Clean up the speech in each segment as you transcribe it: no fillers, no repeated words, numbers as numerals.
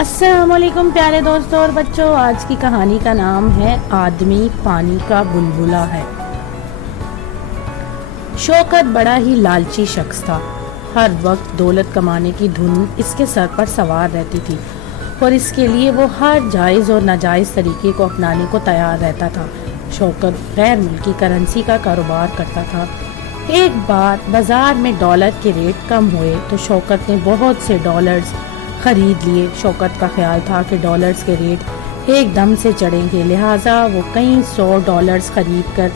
السلام علیکم پیارے دوستوں اور بچوں، آج کی کہانی کا نام ہے آدمی پانی کا بلبلا ہے۔ شوکت بڑا ہی لالچی شخص تھا۔ ہر وقت دولت کمانے کی دھن اس کے سر پر سوار رہتی تھی اور اس کے لیے وہ ہر جائز اور ناجائز طریقے کو اپنانے کو تیار رہتا تھا۔ شوکت غیر ملکی کرنسی کا کاروبار کرتا تھا۔ ایک بار بازار میں ڈالر کے ریٹ کم ہوئے تو شوکت نے بہت سے ڈالرز خرید لیے۔ شوکت کا خیال تھا کہ ڈالرز کے ریٹ ایک دم سے چڑھیں گے، لہٰذا وہ کئی 100 ڈالرز خرید کر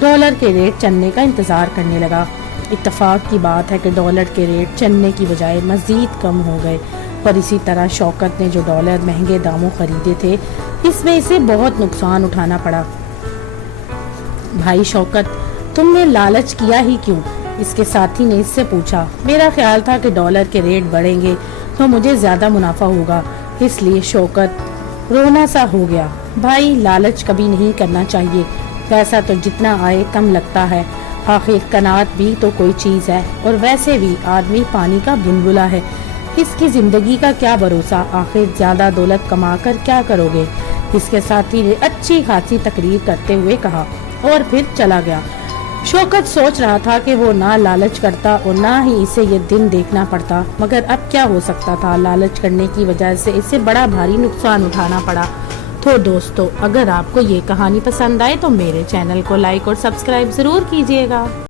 ڈالر کے ریٹ چڑھنے کا انتظار کرنے لگا۔ اتفاق کی بات ہے کہ ڈالر کے ریٹ چڑھنے کی بجائے مزید کم ہو گئے اور اسی طرح شوکت نے جو ڈالر مہنگے داموں خریدے تھے اس میں اسے بہت نقصان اٹھانا پڑا۔ بھائی شوکت، تم نے لالچ کیا ہی کیوں؟ اس کے ساتھی نے اس سے پوچھا۔ میرا خیال تھا کہ ڈالر کے ریٹ بڑھیں گے تو مجھے زیادہ منافع ہوگا، اس لیے شوکت رونا سا ہو گیا۔ بھائی، لالچ کبھی نہیں کرنا چاہیے، پیسہ تو جتنا آئے کم لگتا ہے، آخر قناعت بھی تو کوئی چیز ہے، اور ویسے بھی آدمی پانی کا بلبلا ہے، اس کی زندگی کا کیا بھروسہ، آخر زیادہ دولت کما کر کیا کرو گے؟ اس کے ساتھی نے اچھی خاصی تقریر کرتے ہوئے کہا اور پھر چلا گیا۔ شوکت سوچ رہا تھا کہ وہ نہ لالچ کرتا اور نہ ہی اسے یہ دن دیکھنا پڑتا، مگر اب کیا ہو سکتا تھا، لالچ کرنے کی وجہ سے اسے بڑا بھاری نقصان اٹھانا پڑا۔ تو دوستو، اگر آپ کو یہ کہانی پسند آئے تو میرے چینل کو لائک اور سبسکرائب ضرور کیجیے گا۔